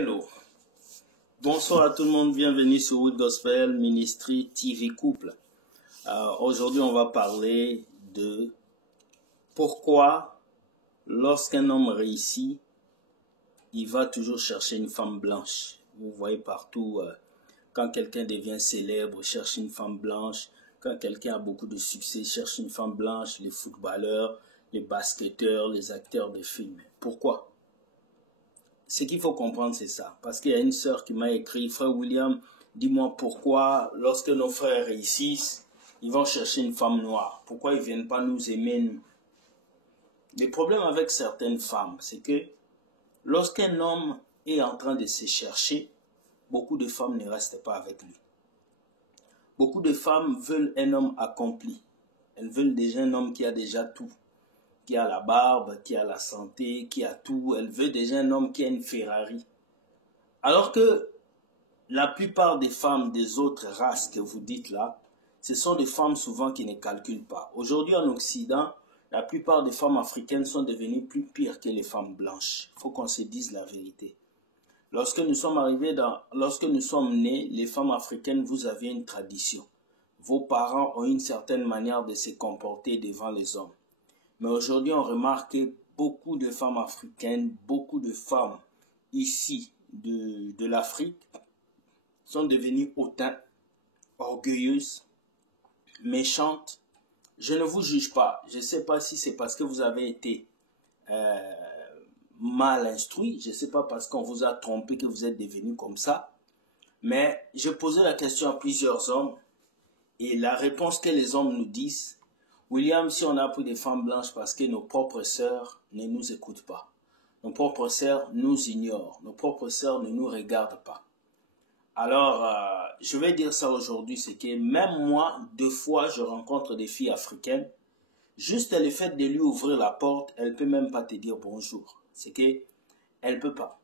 Hello. Bonsoir à tout le monde, bienvenue sur Wood Gospel Ministry TV Couple. Aujourd'hui, on va parler de pourquoi, lorsqu'un homme réussit, il va toujours chercher une femme blanche. Vous voyez partout, quand quelqu'un devient célèbre, cherche une femme blanche. Quand quelqu'un a beaucoup de succès, cherche une femme blanche. Les footballeurs, les basketteurs, les acteurs de films. Pourquoi? Ce qu'il faut comprendre, c'est ça. Parce qu'il y a une sœur qui m'a écrit, frère William, dis-moi pourquoi, lorsque nos frères réussissent, ils vont chercher une femme noire. Pourquoi ils ne viennent pas nous aimer, nous? Le problème avec certaines femmes, c'est que lorsqu'un homme est en train de se chercher, beaucoup de femmes ne restent pas avec lui. Beaucoup de femmes veulent un homme accompli. Elles veulent déjà un homme qui a déjà tout. Qui a la barbe, qui a la santé, qui a tout. Elle veut déjà un homme qui a une Ferrari. Alors que la plupart des femmes des autres races que vous dites là, ce sont des femmes souvent qui ne calculent pas. Aujourd'hui en Occident, la plupart des femmes africaines sont devenues plus pires que les femmes blanches. Il faut qu'on se dise la vérité. Lorsque nous sommes nés, les femmes africaines, vous aviez une tradition. Vos parents ont une certaine manière de se comporter devant les hommes. Mais aujourd'hui, on remarque que beaucoup de femmes africaines, beaucoup de femmes ici de l'Afrique sont devenues hautaines, orgueilleuses, méchantes. Je ne vous juge pas. Je ne sais pas si c'est parce que vous avez été mal instruit. Je ne sais pas parce qu'on vous a trompé que vous êtes devenus comme ça. Mais je posais la question à plusieurs hommes et la réponse que les hommes nous disent, William, si on a pris des femmes blanches parce que nos propres sœurs ne nous écoutent pas. Nos propres sœurs nous ignorent. Nos propres sœurs ne nous regardent pas. Alors, je vais dire ça aujourd'hui, c'est que même moi, 2 fois, je rencontre des filles africaines. Juste le fait de lui ouvrir la porte, elle ne peut même pas te dire bonjour. C'est qu'elle ne peut pas.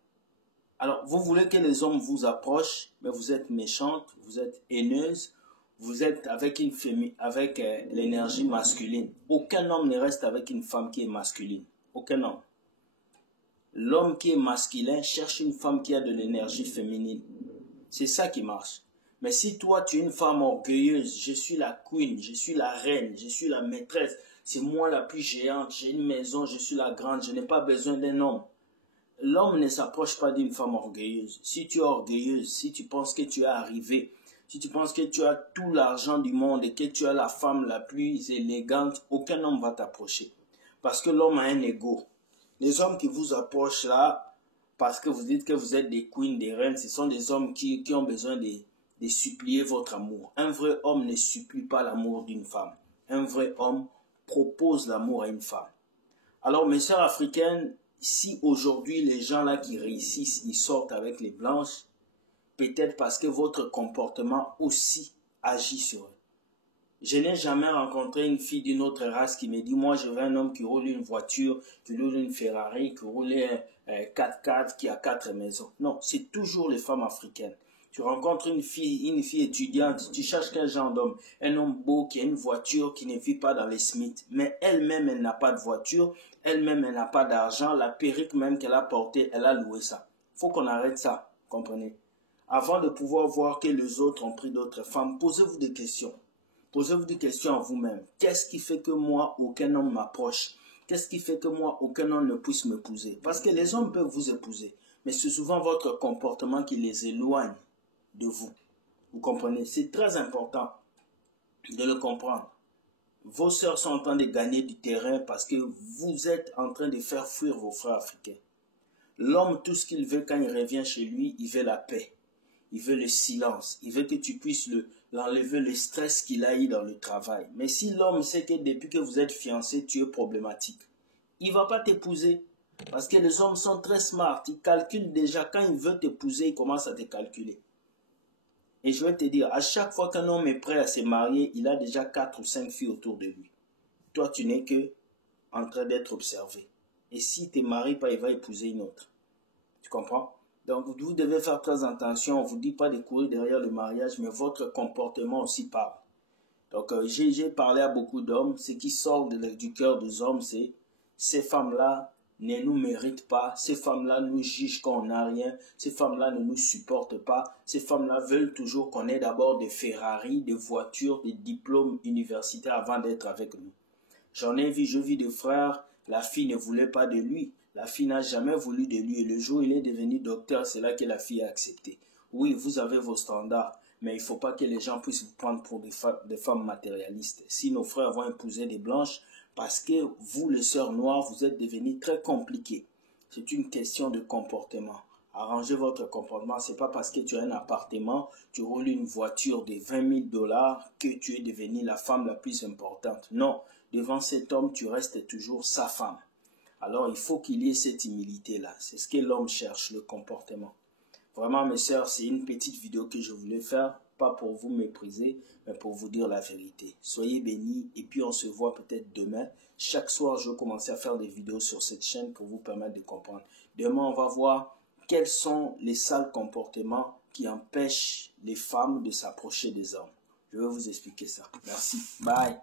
Alors, vous voulez que les hommes vous approchent, mais vous êtes méchante, vous êtes haineuse. Vous êtes avec l'énergie masculine. Aucun homme ne reste avec une femme qui est masculine. Aucun homme. L'homme qui est masculin cherche une femme qui a de l'énergie féminine. C'est ça qui marche. Mais si toi, tu es une femme orgueilleuse, je suis la queen, je suis la reine, je suis la maîtresse, c'est moi la plus géante, j'ai une maison, je suis la grande, je n'ai pas besoin d'un homme. L'homme ne s'approche pas d'une femme orgueilleuse. Si tu es orgueilleuse, si tu penses que tu es arrivé, si tu penses que tu as tout l'argent du monde et que tu as la femme la plus élégante, aucun homme va t'approcher. Parce que l'homme a un ego. Les hommes qui vous approchent là, parce que vous dites que vous êtes des queens, des reines, ce sont des hommes qui ont besoin de supplier votre amour. Un vrai homme ne supplie pas l'amour d'une femme. Un vrai homme propose l'amour à une femme. Alors mes sœurs africaines, si aujourd'hui les gens là qui réussissent, ils sortent avec les blanches, peut-être parce que votre comportement aussi agit sur eux. Je n'ai jamais rencontré une fille d'une autre race qui me dit, moi je veux un homme qui roule une voiture, qui roule une Ferrari, qui roule un 4x4, qui a 4 maisons. Non, c'est toujours les femmes africaines. Tu rencontres une fille étudiante, tu cherches quel genre d'homme? Un homme beau qui a une voiture, qui ne vit pas dans les Smiths. Mais elle-même, elle n'a pas de voiture, elle-même, elle n'a pas d'argent, la perruque même qu'elle a portée, elle a loué ça. Il faut qu'on arrête ça, comprenez? Avant de pouvoir voir que les autres ont pris d'autres femmes, posez-vous des questions. Posez-vous des questions à vous-même. Qu'est-ce qui fait que moi, aucun homme m'approche? Qu'est-ce qui fait que moi, aucun homme ne puisse m'épouser? Parce que les hommes peuvent vous épouser, mais c'est souvent votre comportement qui les éloigne de vous. Vous comprenez? C'est très important de le comprendre. Vos sœurs sont en train de gagner du terrain parce que vous êtes en train de faire fuir vos frères africains. L'homme, tout ce qu'il veut quand il revient chez lui, il veut la paix. Il veut le silence. Il veut que tu puisses l'enlever le stress qu'il a eu dans le travail. Mais si l'homme sait que depuis que vous êtes fiancés, tu es problématique, il ne va pas t'épouser. Parce que les hommes sont très smart. Ils calculent déjà. Quand il veut t'épouser, il commence à te calculer. Et je vais te dire, à chaque fois qu'un homme est prêt à se marier, il a déjà 4 ou 5 filles autour de lui. Toi, tu n'es que en train d'être observé. Et si tu ne te maries pas, il va épouser une autre. Tu comprends? Donc, vous devez faire très attention. On ne vous dit pas de courir derrière le mariage, mais votre comportement aussi parle. Donc, j'ai parlé à beaucoup d'hommes. Ce qui sort du cœur des hommes, c'est ces femmes-là, ne nous méritent pas. Ces femmes-là nous jugent quand on n'a rien. Ces femmes-là ne nous supportent pas. Ces femmes-là veulent toujours qu'on ait d'abord des Ferrari, des voitures, des diplômes universitaires avant d'être avec nous. J'en ai vu, je vis des frères, la fille ne voulait pas de lui. La fille n'a jamais voulu de lui. Et le jour où il est devenu docteur, c'est là que la fille a accepté. Oui, vous avez vos standards, mais il ne faut pas que les gens puissent vous prendre pour des femmes matérialistes. Si nos frères vont épouser des blanches, parce que vous, les sœurs noires, vous êtes devenus très compliqués. C'est une question de comportement. Arrangez votre comportement. Ce n'est pas parce que tu as un appartement, tu roules une voiture de 20 000 $ que tu es devenue la femme la plus importante. Non, devant cet homme, tu restes toujours sa femme. Alors, il faut qu'il y ait cette humilité-là. C'est ce que l'homme cherche, le comportement. Vraiment, mes sœurs, c'est une petite vidéo que je voulais faire, pas pour vous mépriser, mais pour vous dire la vérité. Soyez bénis et puis on se voit peut-être demain. Chaque soir, je vais commencer à faire des vidéos sur cette chaîne pour vous permettre de comprendre. Demain, on va voir quels sont les sales comportements qui empêchent les femmes de s'approcher des hommes. Je vais vous expliquer ça. Merci. Bye.